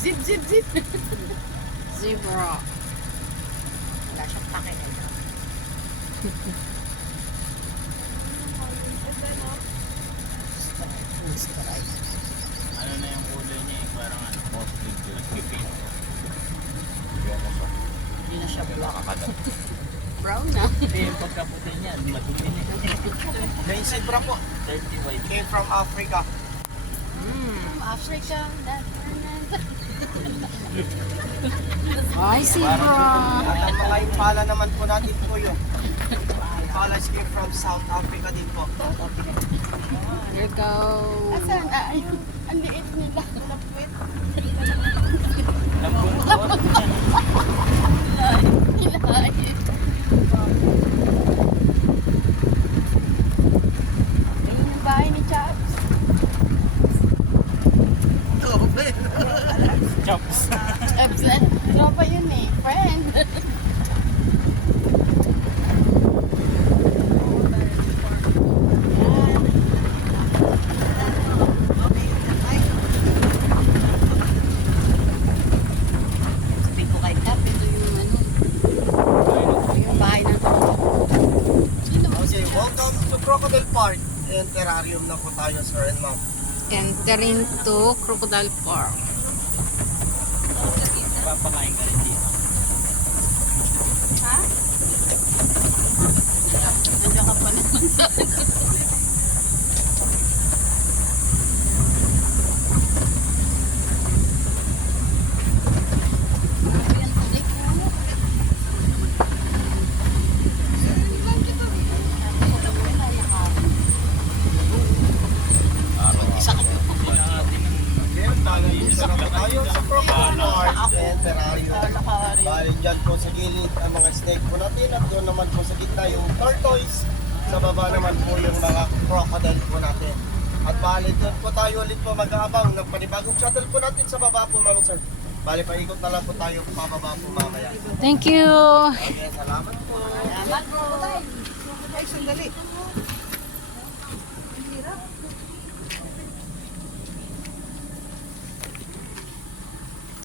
Zip, zip, zip. Zebra. Wala siyang pake. Ano na yung kulay niya eh, parang ano, mostly nag-pipin. Hindi na siya black. Nakakadat. Brown na. Hindi yung pagkaputi niya, matuloy niya. Yung zebra po, 30 white. came from Africa. Africa, that Ay, zebra. At ang mga impala naman po natin po yung impalas came from South Africa din po. Here you go. Asan? Ay, ang liit nila. Lapwit. Lambuntot. Hilahin. Ayun yung bahay ni Chaps. Chops. Tropa yun eh. Friend. Sabi ko kay Cap, ito yung ano. Yung bahay ng Okay, welcome to Crocodile Park. And terrarium na po tayo, sir and ma'am. entering to Crocodile Park. Papakain ka rin dito. Nandiyan ka pa naman sa Again, dito na po tayo sa Crocodile Park and terrarium. Bali dyan po sa gilid ang mga snake po natin at doon naman po sa gitna yung tortoise. Sa baba naman po yung mga crocodile po natin. At bali doon po tayo ulit po mag-aabang ng panibagong shuttle po natin sa baba po, ma'am sir. Bali paikot na lang po tayo pababa po mamaya. Thank you. Okay, salamat po. Salamat po. Ay, sandali.